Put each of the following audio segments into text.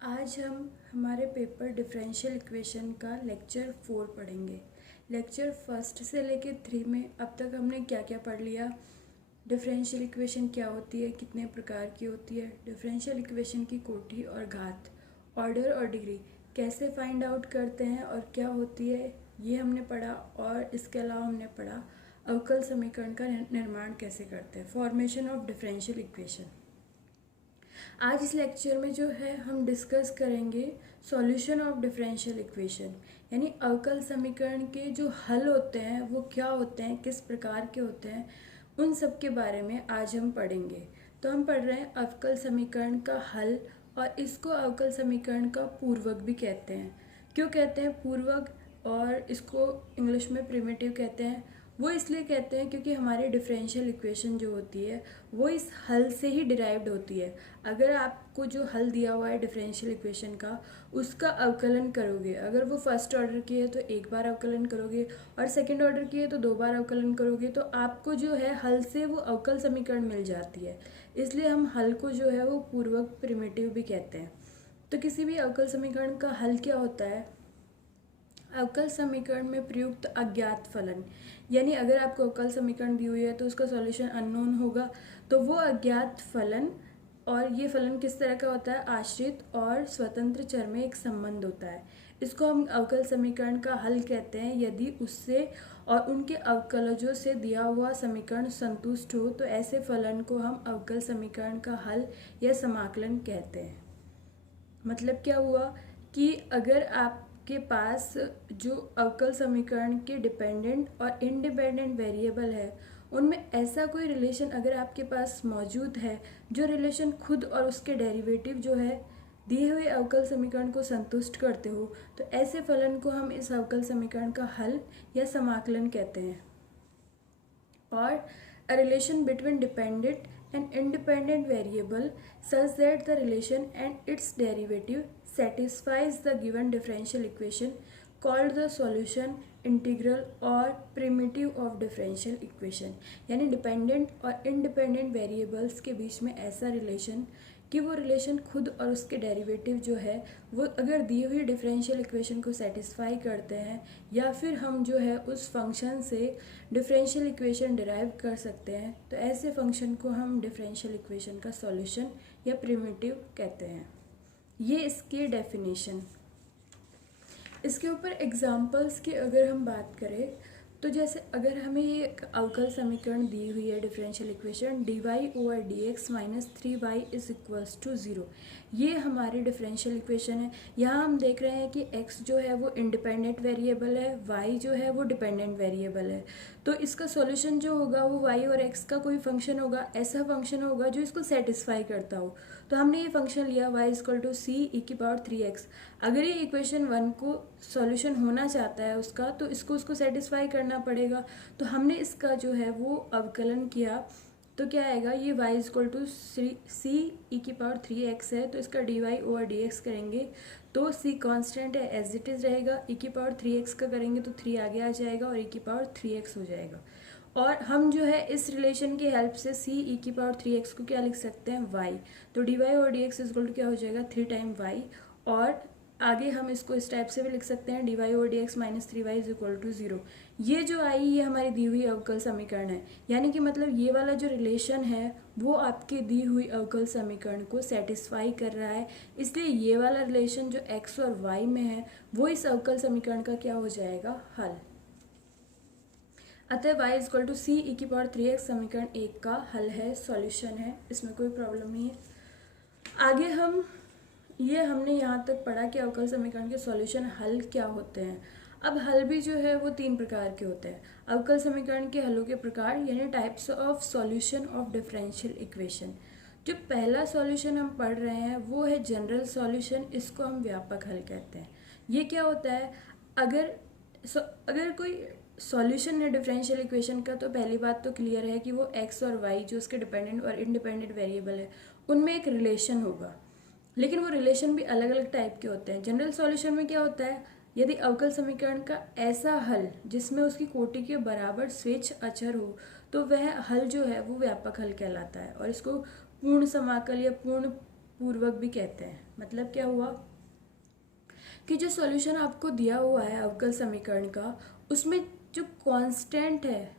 आज हम हमारे पेपर डिफरेंशियल इक्वेशन का लेक्चर 4 पढ़ेंगे। लेक्चर फर्स्ट से लेके 3 में अब तक हमने क्या क्या पढ़ लिया। डिफरेंशियल इक्वेशन क्या होती है, कितने प्रकार की होती है, डिफरेंशियल इक्वेशन की कोटि और घात, ऑर्डर और डिग्री कैसे फाइंड आउट करते हैं और क्या होती है, ये हमने पढ़ा। और इसके अलावा हमने पढ़ा अवकल समीकरण का निर्माण कैसे करते हैं, फॉर्मेशन ऑफ डिफरेंशियल इक्वेशन। आज इस लेक्चर में जो है हम डिस्कस करेंगे सॉल्यूशन ऑफ डिफरेंशियल इक्वेशन, यानी अवकल समीकरण के जो हल होते हैं वो क्या होते हैं, किस प्रकार के होते हैं, उन सब के बारे में आज हम पढ़ेंगे। तो हम पढ़ रहे हैं अवकल समीकरण का हल, और इसको अवकल समीकरण का पूर्वक भी कहते हैं। क्यों कहते हैं पूर्वक, और इसको इंग्लिश में प्रिमिटिव कहते हैं? वो इसलिए कहते हैं क्योंकि हमारी डिफरेंशियल इक्वेशन जो होती है वो इस हल से ही डिराइव्ड होती है। अगर आपको जो हल दिया हुआ है डिफरेंशियल इक्वेशन का, उसका अवकलन करोगे, अगर वो फर्स्ट ऑर्डर की है तो एक बार अवकलन करोगे, और सेकंड ऑर्डर की है तो 2 बार अवकलन करोगे, तो आपको जो है हल से वो अवकल समीकरण मिल जाती है। इसलिए हम हल को जो है वो पूर्वक प्रिमिटिव भी कहते हैं। तो किसी भी अवकल समीकरण का हल क्या होता है? अवकल समीकरण में प्रयुक्त अज्ञात फलन, यानी अगर आपको अवकल समीकरण दी हुई है तो उसका सॉल्यूशन अननोन होगा, तो वो अज्ञात फलन, और ये फलन किस तरह का होता है? आश्रित और स्वतंत्र चर में एक संबंध होता है। इसको हम अवकल समीकरण का हल कहते हैं यदि उससे और उनके अवकलजों से दिया हुआ समीकरण संतुष्ट हो, तो ऐसे फलन को हम अवकल समीकरण का हल या समाकलन कहते हैं। मतलब क्या हुआ कि अगर आपके पास जो अवकल समीकरण के डिपेंडेंट और इंडिपेंडेंट वेरिएबल है, उनमें ऐसा कोई रिलेशन अगर आपके पास मौजूद है जो रिलेशन खुद और उसके डेरिवेटिव जो है दिए हुए अवकल समीकरण को संतुष्ट करते हो, तो ऐसे फलन को हम इस अवकल समीकरण का हल या समाकलन कहते हैं। और a relation between dependent and independent variable such that the relation and its derivative satisfies the given differential equation called the solution, integral और primitive of differential equation। यानी डिपेंडेंट और इंडिपेंडेंट वेरिएबल्स के बीच में ऐसा रिलेशन कि वो relation खुद और उसके डेरिवेटिव जो है वो अगर दी हुई डिफरेंशियल इक्वेशन को सेटिस्फाई करते हैं, या फिर हम जो है उस फंक्शन से डिफरेंशियल इक्वेशन डिराइव कर सकते हैं, तो ऐसे फंक्शन को हम डिफरेंशियल इक्वेशन का सॉल्यूशन या प्रिमिटिव कहते हैं। ये इसकी डेफिनेशन। इसके ऊपर एग्जांपल्स की अगर हम बात करें, तो जैसे अगर हमें ये एक अवकल समीकरण दी हुई है differential equation dy/dx minus 3y is equals to 0, ये हमारी डिफरेंशियल इक्वेशन है। यहाँ हम देख रहे हैं कि x जो है वो इंडिपेंडेंट वेरिएबल है, y जो है वो डिपेंडेंट वेरिएबल है। तो इसका सॉल्यूशन जो होगा वो y और x का कोई फंक्शन होगा, ऐसा फंक्शन होगा जो इसको सेटिस्फाई करता हो। तो हमने ये फंक्शन लिया y=c e⁻3x। अगर ये इक्वेशन 1 को सॉल्यूशन होना चाहता है उसका, तो उसको सेटिस्फाई करना पड़ेगा। तो हमने इसका जो है वो अवकलन किया, तो क्या आएगा? ये y=c e⁻3x है, तो इसका dy/dx करेंगे तो c कांस्टेंट है, एज इट इज़ रहेगा। e⁻3x का करेंगे तो 3 आगे आ जाएगा और e⁻3x हो जाएगा। और हम जो है इस रिलेशन की हेल्प से c e⁻3x को क्या लिख सकते हैं? y। तो dy/dx इक्वल टू क्या हो जाएगा? 3 टाइम y। और आगे हम इसको इस टाइप से भी लिख सकते हैं dy/dx minus 3y is equal to 0। ये जो आई ये हमारी दी हुई अवकल समीकरण है, यानी कि मतलब ये वाला जो रिलेशन है वो आपके दी हुई अवकल समीकरण को सेटिस्फाई कर रहा है। इसलिए ये वाला रिलेशन जो x और y में है वो इस अवकल समीकरण का क्या हो जाएगा? हल। अतः y equal to c e⁻3x समीकरण 1 का हल है, सॉल्यूशन है, इसमें कोई प्रॉब्लम नहीं है। आगे हमने यहाँ तक पढ़ा कि अवकल समीकरण के सॉल्यूशन हल क्या होते हैं। अब हल भी जो है वो 3 प्रकार के होते हैं। अवकल समीकरण के हलों के प्रकार, यानी types of solution of differential equation. जो पहला सॉल्यूशन हम पढ़ रहे हैं वो है जनरल सॉल्यूशन, इसको हम व्यापक हल कहते हैं। ये क्या होता है? अगर कोई सॉल्यूशन है डिफरेंशियल इक्वेशन का, तो पहली बात तो क्लियर है कि वो x और y जो उसके डिपेंडेंट और इंडिपेंडेंट वेरिएबल है उनमें एक रिलेशन होगा, लेकिन वो रिलेशन भी अलग अलग टाइप के होते हैं। जनरल सॉल्यूशन में क्या होता है? यदि अवकल समीकरण का ऐसा हल जिसमें उसकी कोटि के बराबर स्वेच्छ अचर हो, तो वह हल जो है वो व्यापक हल कहलाता है, और इसको पूर्ण समाकल या पूर्ण पूर्वक भी कहते हैं। मतलब क्या हुआ कि जो सॉल्यूशन आपको दिया हुआ है अवकल समीकरण का, उसमें जो कांस्टेंट है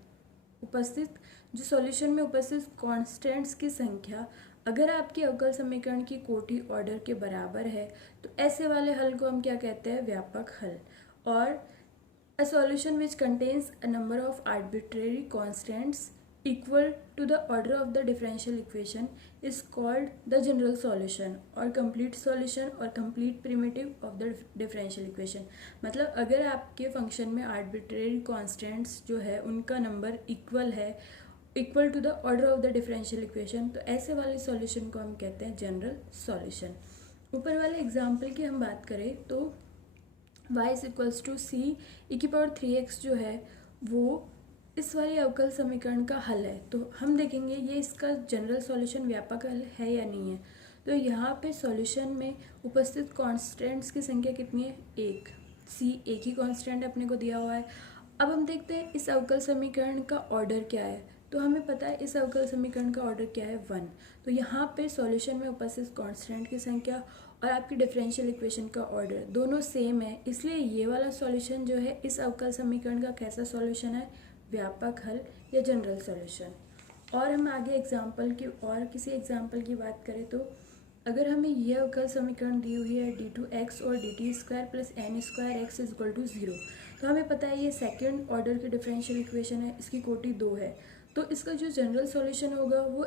उपस्थित, जो सॉल्यूशन में उपस्थित कांस्टेंट्स की संख्या अगर आपके अवकल समीकरण की कोटि ऑर्डर के बराबर है तो ऐसे वाले हल को हम क्या कहते हैं, व्यापक हल। और a solution which contains a number of arbitrary constants equal to the order of the differential equation is called the general solution or complete solution or complete primitive of the differential equation। मतलब अगर आपके function में arbitrary constants जो है उनका number equal है, equal to the order of the differential equation, तो ऐसे वाले सॉल्यूशन को हम कहते हैं जनरल सॉल्यूशन। ऊपर वाले एग्जाम्पल की हम बात करें तो y इज इक्वल्स टू सी ई की पावर 3x जो है वो इस वाले अवकल समीकरण का हल है। तो हम देखेंगे ये इसका जनरल सॉल्यूशन व्यापक हल है या नहीं है। तो यहाँ पे सॉल्यूशन में उपस्थित कॉन्स्टेंट्स की संख्या कितनी है, एक। सी एक ही कॉन्स्टेंट अपने को दिया हुआ है। अब हम देखते हैं इस अवकल समीकरण का ऑर्डर क्या है। तो हमें पता है इस अवकल समीकरण का ऑर्डर क्या है, 1। तो यहाँ पे सॉल्यूशन में उपस्थित कांस्टेंट की संख्या और आपकी डिफरेंशियल इक्वेशन का ऑर्डर दोनों सेम है, इसलिए ये वाला सॉल्यूशन जो है इस अवकल समीकरण का कैसा सॉल्यूशन है, व्यापक हल या जनरल सॉल्यूशन। और हम आगे एग्जाम्पल की और किसी एग्जाम्पल की बात करें तो अगर हमें यह अवकल समीकरण दी हुई है d2x और dt² plus n² x is equal to 0, तो हमें पता है ये सेकेंड ऑर्डर की डिफरेंशियल इक्वेशन है, इसकी कोटि 2 है। तो इसका जो जनरल सॉल्यूशन होगा वो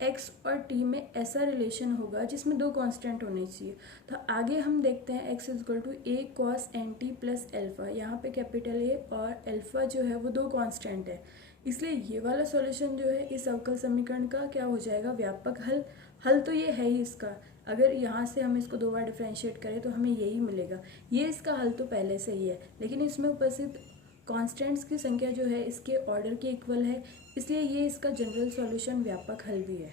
x और t में ऐसा रिलेशन होगा जिसमें दो कांस्टेंट होने चाहिए। तो आगे हम देखते हैं x is equal to a cos nt plus alpha, यहाँ पे कैपिटल A और एल्फा जो है वो दो कांस्टेंट है, इसलिए ये वाला सॉल्यूशन जो है इस अवकल समीकरण का क्या हो जाएगा, व्यापक हल। हल तो ये है ही इसका, अगर यहाँ से हम इसको 2 बार डिफ्रेंशिएट करें तो हमें यही मिलेगा। ये इसका हल तो पहले से ही है, लेकिन इसमें उपस्थित कांस्टेंट्स की संख्या जो है इसके ऑर्डर के इक्वल है, इसलिए ये इसका जनरल सॉल्यूशन व्यापक हल भी है।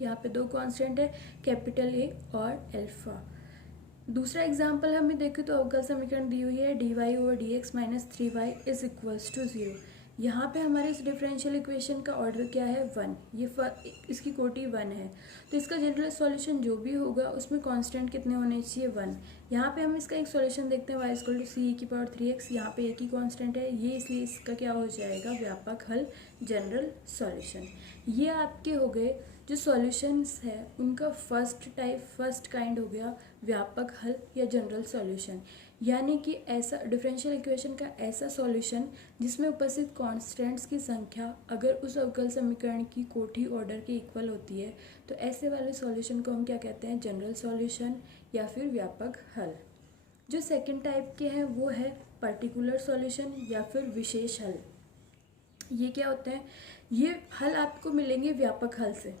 यहाँ पे 2 कांस्टेंट है, कैपिटल A और एल्फा। दूसरा एग्जाम्पल हमें देखें तो अवकल समीकरण दी हुई है dy over dx minus 3y is equals to 0। यहाँ पे हमारे इस डिफरेंशियल इक्वेशन का ऑर्डर क्या है, 1। ये इसकी कोटि 1 है, तो इसका जनरल सॉल्यूशन जो भी होगा उसमें कांस्टेंट कितने होने चाहिए, 1। यहाँ पे हम इसका एक सॉल्यूशन देखते हैं y इक्वल टू सी की पावर 3x, यहाँ पे एक ही कांस्टेंट है ये, इसलिए इसका क्या हो जाएगा, व्यापक हल, जनरल सॉल्यूशन। ये आपके हो गए जो सॉल्यूशंस है उनका फर्स्ट काइंड हो गया व्यापक हल या जनरल सॉल्यूशन, यानी कि ऐसा डिफरेंशियल इक्वेशन का ऐसा सॉल्यूशन जिसमें उपस्थित कांस्टेंट्स की संख्या अगर उस अवकल समीकरण की कोटि ऑर्डर के इक्वल होती है, तो ऐसे वाले सॉल्यूशन को हम क्या कहते हैं, जनरल सॉल्यूशन या फिर व्यापक हल। जो सेकेंड टाइप के हैं वो है पर्टिकुलर सॉल्यूशन या फिर विशेष हल। ये क्या होते हैं, ये हल आपको मिलेंगे व्यापक हल से।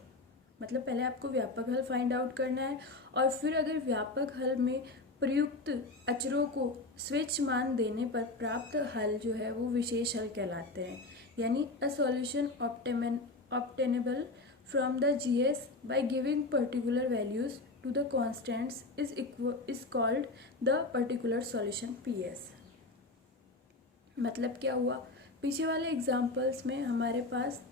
मतलब पहले आपको व्यापक हल फाइंड आउट करना है और फिर अगर व्यापक हल में प्रयुक्त अचरों को स्विच मान देने पर प्राप्त हल जो है वो विशेष हल कहलाते हैं। यानी a solution obtainable from the GS by giving particular values to the constants is called the particular solution PS. मतलब क्या हुआ, पीछे वाले एग्जाम्पल्स में हमारे पास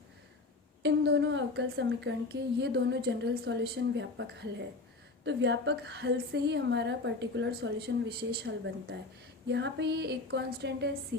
इन दोनों अवकल समीकरण के ये दोनों जनरल सॉल्यूशन व्यापक हल है, तो व्यापक हल से ही हमारा पर्टिकुलर सॉल्यूशन विशेष हल बनता है। यहाँ पे ये एक कांस्टेंट है c,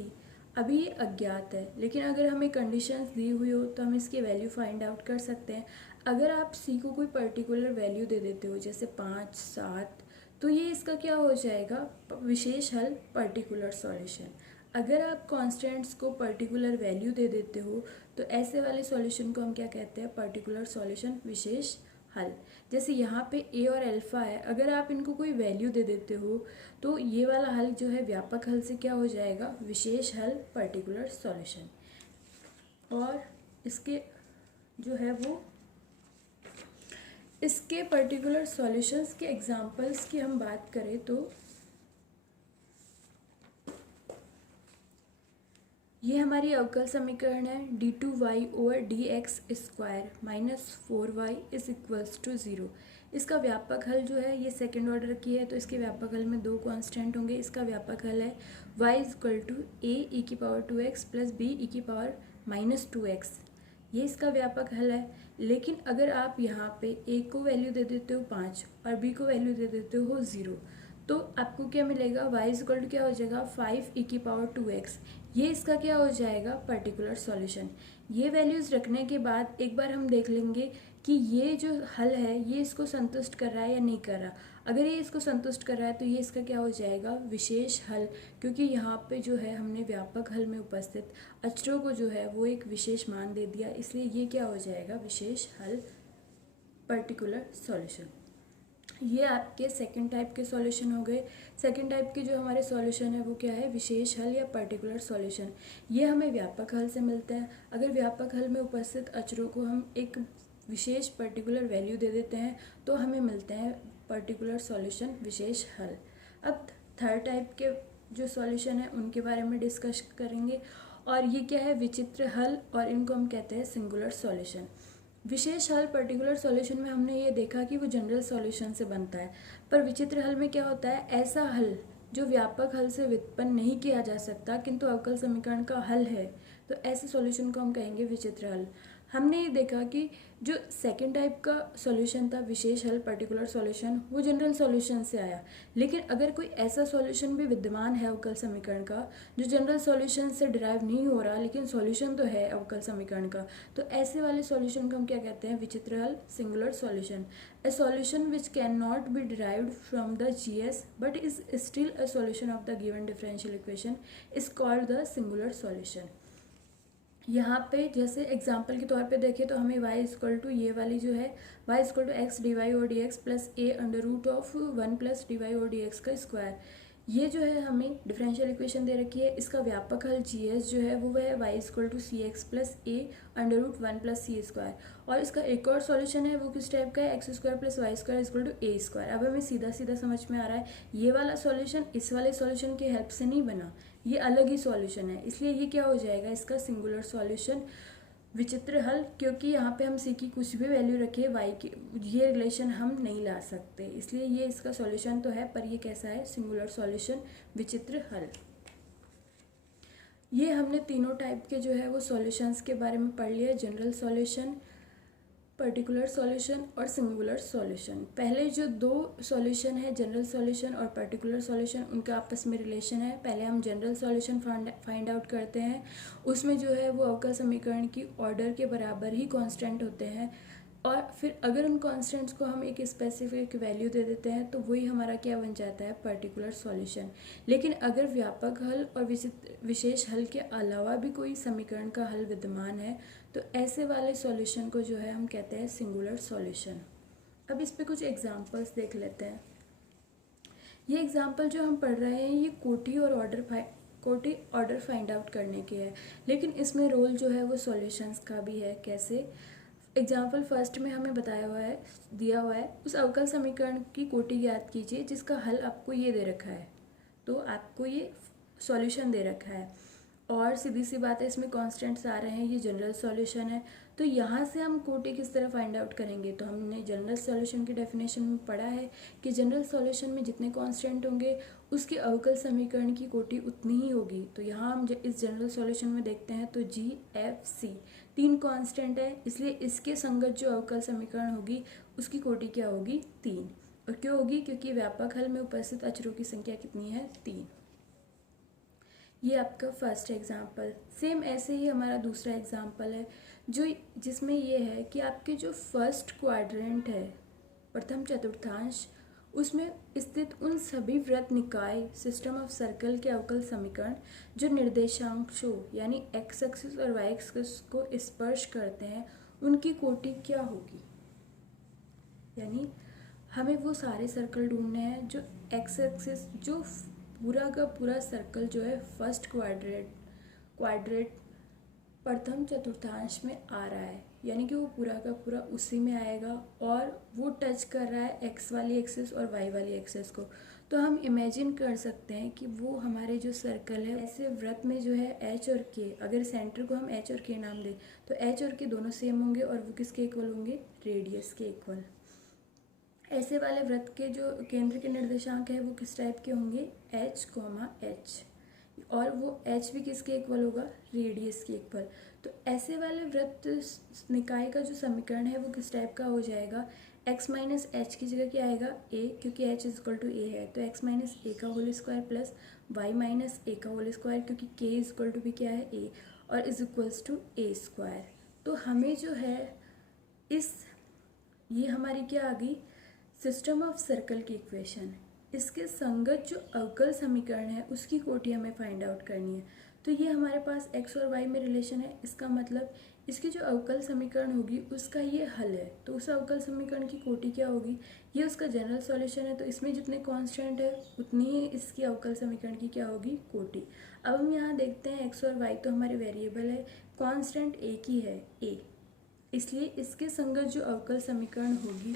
अभी ये अज्ञात है, लेकिन अगर हमें कंडीशंस दी हुई हो तो हम इसकी वैल्यू फाइंड आउट कर सकते हैं। अगर आप c को कोई पर्टिकुलर वैल्यू दे देते हो जैसे 5, 7, तो ये इसका क्या हो जाएगा, विशेष हल, पर्टिकुलर सॉल्यूशन। अगर आप कांस्टेंट्स को पर्टिकुलर वैल्यू दे देते हो तो ऐसे वाले सॉल्यूशन को हम क्या कहते हैं, पर्टिकुलर सॉल्यूशन, विशेष हल। जैसे यहाँ पे a और अल्फा है, अगर आप इनको कोई वैल्यू दे देते हो तो ये वाला हल जो है व्यापक हल से क्या हो जाएगा, विशेष हल, पर्टिकुलर सॉल्यूशन। और इसके जो है वो इसके पर्टिकुलर सॉल्यूशंस के एग्जांपल्स की हम बात करें तो ये हमारी अवकल समीकरण है d2y over dx² minus 4y is equals to 0। इसका व्यापक हल जो है ये सेकेंड ऑर्डर की है, तो इसके व्यापक हल में 2 कांस्टेंट होंगे। इसका व्यापक हल है y is equal to a e की power 2x plus b e की पावर माइनस 2x, ये इसका व्यापक हल है। लेकिन अगर आप यहाँ पे ए को वैल्यू दे देते हो 5 और बी को वैल्यू दे देते हो 0, तो आपको क्या मिलेगा, y इक्वल टू क्या हो जाएगा 5e⁻²x। ये इसका क्या हो जाएगा, पर्टिकुलर सॉल्यूशन। ये वैल्यूज़ रखने के बाद एक बार हम देख लेंगे कि ये जो हल है ये इसको संतुष्ट कर रहा है या नहीं कर रहा। अगर ये इसको संतुष्ट कर रहा है तो ये इसका क्या हो जाएगा, विशेष हल, क्योंकि यहाँ पे जो है हमने व्यापक हल में उपस्थित अचरों को जो है वो एक विशेष मान दे दिया, इसलिए ये क्या हो जाएगा, विशेष हल, पर्टिकुलर सॉल्यूशन। ये आपके सेकंड टाइप के सॉल्यूशन हो गए। सेकंड टाइप के जो हमारे सॉल्यूशन है वो क्या है, विशेष हल या पर्टिकुलर सॉल्यूशन। ये हमें व्यापक हल से मिलता है। अगर व्यापक हल में उपस्थित अचरों को हम एक विशेष पर्टिकुलर वैल्यू दे देते हैं तो हमें मिलते हैं पर्टिकुलर सॉल्यूशन, विशेष हल। अब थर्ड टाइप के जो सॉल्यूशन है उनके बारे में डिस्कस करेंगे, और ये क्या है, विचित्र हल, और इनको हम कहते हैं सिंगुलर सॉल्यूशन। विशेष हल, पर्टिकुलर सॉल्यूशन में हमने ये देखा कि वो जनरल सॉल्यूशन से बनता है, पर विचित्र हल में क्या होता है, ऐसा हल जो व्यापक हल से व्युत्पन्न नहीं किया जा सकता किंतु अवकल समीकरण का हल है, तो ऐसे सॉल्यूशन को हम कहेंगे विचित्र हल। हमने ये देखा कि जो सेकंड टाइप का सॉल्यूशन था, विशेष हल, पर्टिकुलर सॉल्यूशन, वो जनरल सॉल्यूशन से आया। लेकिन अगर कोई ऐसा सॉल्यूशन भी विद्यमान है अवकल समीकरण का जो जनरल सॉल्यूशन से डिराइव नहीं हो रहा लेकिन सॉल्यूशन तो है अवकल समीकरण का, तो ऐसे वाले सॉल्यूशन को हम क्या कहते हैं, विचित्र हल, singular solution. A solution which can not be derived from the GS but is still a solution of the given differential equation is called the singular solution. यहाँ पे जैसे एग्जाम्पल के तौर पे देखें तो हमें y इक्वल टू ये वाली जो है y equal to x d y और d x plus A under root of 1 plus d y और डी एक्स का स्क्वायर, ये जो है हमें डिफरेंशियल इक्वेशन दे रखी है। इसका व्यापक हल जीएस जो है वो है y equal to C X plus A under root 1 plus C square, और इसका एक और सॉल्यूशन है वो किस टाइप का है, X square plus Y square equal to A square. अब हमें सीधा सीधा समझ में आ रहा है ये वाला सॉल्यूशन इस वाले सॉल्यूशन की हेल्प से नहीं बना, ये अलग ही सॉल्यूशन है, इसलिए ये क्या हो जाएगा, इसका सिंगुलर सॉल्यूशन, विचित्र हल, क्योंकि यहाँ पे हम सी की कुछ भी वैल्यू रखे वाई की, ये रिलेशन हम नहीं ला सकते, इसलिए ये इसका सॉल्यूशन तो है पर ये कैसा है, सिंगुलर सॉल्यूशन, विचित्र हल। ये हमने तीनों टाइप के जो है वो सॉल्यूशंस के बारे में पढ़ लिया, जनरल सॉल्यूशन, पर्टिकुलर सॉल्यूशन और सिंगुलर सॉल्यूशन। पहले जो दो सॉल्यूशन है, जनरल सॉल्यूशन और पर्टिकुलर सॉल्यूशन, उनका आपस में रिलेशन है। पहले हम जनरल सॉल्यूशन फाइंड आउट करते हैं, उसमें जो है वो अवकल समीकरण की ऑर्डर के बराबर ही कांस्टेंट होते हैं, और फिर अगर उन कांस्टेंट्स को हम एक स्पेसिफिक वैल्यू दे देते हैं तो वही हमारा क्या बन जाता है, पर्टिकुलर सॉल्यूशन। लेकिन अगर व्यापक हल और विशेष हल के अलावा भी कोई समीकरण का हल विद्यमान है तो ऐसे वाले सॉल्यूशन को जो है हम कहते हैं सिंगुलर सॉल्यूशन। अब इस पे कुछ एग्जांपल्स देख लेते हैं। ये एग्जांपल जो हम पढ़ रहे हैं ये कोटी ऑर्डर फाइंड आउट करने के है, लेकिन इसमें रोल जो है वो सॉल्यूशंस का भी है। कैसे, एग्जाम्पल फर्स्ट में हमें दिया हुआ है उस अवकल समीकरण की कोटि ज्ञात कीजिए जिसका हल आपको ये दे रखा है, तो आपको ये सॉल्यूशन दे रखा है, और सीधी सी बात है इसमें कांस्टेंट्स आ रहे हैं, ये जनरल सॉल्यूशन है। तो यहाँ से हम कोटि किस तरह फाइंड आउट करेंगे, तो हमने जनरल सॉल्यूशन की डेफिनेशन में पढ़ा है कि जनरल सॉल्यूशन में जितने कांस्टेंट होंगे उसके अवकल समीकरण की कोटि उतनी ही होगी। तो यहाँ हम इस जनरल सॉल्यूशन में देखते हैं तो जी एफ सी 3 कांस्टेंट है, इसलिए इसके संगत जो अवकल समीकरण होगी उसकी कोटि क्या होगी, 3। और क्यों होगी, क्योंकि व्यापक हल में उपस्थित अचरों की संख्या कितनी है, 3। ये आपका फर्स्ट एग्जाम्पल। सेम ऐसे ही हमारा दूसरा एग्जाम्पल है जिसमें ये है कि आपके जो फर्स्ट क्वाड्रेंट है, प्रथम चतुर्थांश, उसमें स्थित उन सभी वृत्त निकाय सिस्टम ऑफ सर्कल के अवकल समीकरण जो निर्देशांकों यानी एक्स एक्सिस और वाई एक्सिस को स्पर्श करते हैं उनकी कोटि क्या होगी। यानी हमें वो सारे सर्कल ढूंढने हैं जो एक्स एक्सिस, जो पूरा का पूरा सर्कल जो है फर्स्ट क्वाड्रेंट प्रथम चतुर्थांश में आ रहा है, यानी कि वो पूरा का पूरा उसी में आएगा और वो टच कर रहा है एक्स वाली एक्सिस और वाई वाली एक्सिस को। तो हम इमेजिन कर सकते हैं कि वो हमारे जो सर्कल है ऐसे वृत्त में जो है एच और के, अगर सेंटर को हम एच और के नाम दें तो एच और के दोनों सेम होंगे और वो किसके इक्वल होंगे, रेडियस के इक्वल। ऐसे वाले वृत्त के जो केंद्र के निर्देशांक है वो किस टाइप के होंगे, h, h, और वो h भी किसके इक्वल होगा, रेडियस के इक्वल। तो ऐसे वाले वृत्त निकाय का जो समीकरण है वो किस टाइप का हो जाएगा, x माइनस एच की जगह क्या आएगा a, क्योंकि h is equal to a है, तो x माइनस ए का whole square plus y minus a का होल स्क्वायर, क्योंकि k इज इक्वल टू भी क्या है a, और is equals to A square. तो हमें जो है ये हमारी क्या आ गई, सिस्टम ऑफ सर्कल की इक्वेशन। इसके संगत जो अवकल समीकरण है उसकी कोटि हमें फाइंड आउट करनी है। तो ये हमारे पास x और y में रिलेशन है, इसका मतलब इसकी जो अवकल समीकरण होगी उसका ये हल है। तो उस अवकल समीकरण की कोटि क्या होगी, ये उसका जनरल सॉल्यूशन है, तो इसमें जितने कांस्टेंट है उतनी ही इसकी अवकल समीकरण की क्या होगी, कोटि। अब हम यहाँ देखते हैं x और y तो हमारे वेरिएबल है, कांस्टेंट एक ही है a, इसलिए इसके संगत जो अवकल समीकरण होगी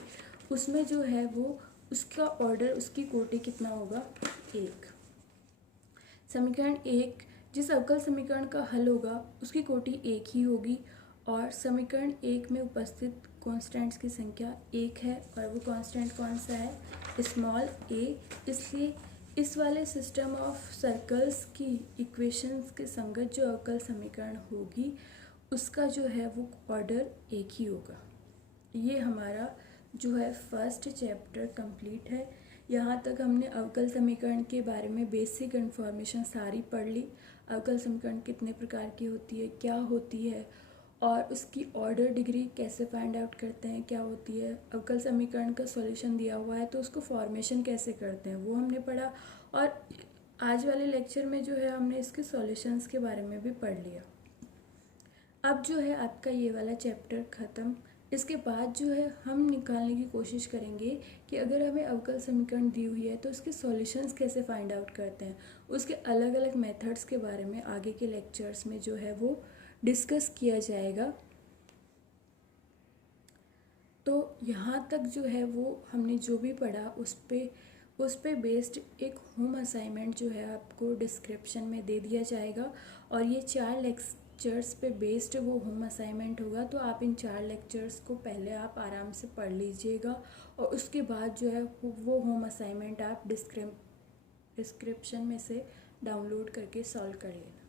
उसमें जो है वो उसका ऑर्डर, उसकी कोटि कितना होगा, एक। समीकरण एक, जिस अवकल समीकरण का हल होगा उसकी कोटि एक ही होगी, और समीकरण एक में उपस्थित कॉन्स्टेंट्स की संख्या एक है, और वो कॉन्स्टेंट कौन सा है, स्मॉल ए। इसलिए इस वाले सिस्टम ऑफ सर्कल्स की इक्वेशंस के संगत जो अवकल समीकरण होगी उसका जो है वो ऑर्डर एक ही होगा। ये हमारा जो है फर्स्ट चैप्टर कंप्लीट है। यहाँ तक हमने अवकल समीकरण के बारे में बेसिक इन्फॉर्मेशन सारी पढ़ ली। अवकल समीकरण कितने प्रकार की होती है, क्या होती है, और उसकी ऑर्डर डिग्री कैसे फाइंड आउट करते हैं, क्या होती है। अवकल समीकरण का सॉल्यूशन दिया हुआ है तो उसको फॉर्मेशन कैसे करते हैं वो हमने पढ़ा, और आज वाले लेक्चर में जो है हमने इसके सॉल्यूशंस के बारे में भी पढ़ लिया। अब जो है आपका ये वाला चैप्टर ख़त्म। इसके बाद जो है हम निकालने की कोशिश करेंगे कि अगर हमें अवकल समीकरण दी हुई है तो उसके सॉल्यूशंस कैसे फाइंड आउट करते हैं, उसके अलग अलग मेथड्स के बारे में आगे के लेक्चर्स में जो है वो डिस्कस किया जाएगा। तो यहाँ तक जो है वो हमने जो भी पढ़ा उस पे बेस्ड एक होम असाइनमेंट जो है आपको डिस्क्रिप्शन में दे दिया जाएगा, और ये 4 लेक्चर्स पे बेस्ड वो होम असाइनमेंट होगा। तो आप इन 4 लेक्चर्स को पहले आप आराम से पढ़ लीजिएगा, और उसके बाद जो है वो होम असाइनमेंट आप डिस्क्रिप्शन में से डाउनलोड करके सॉल्व कर लेना।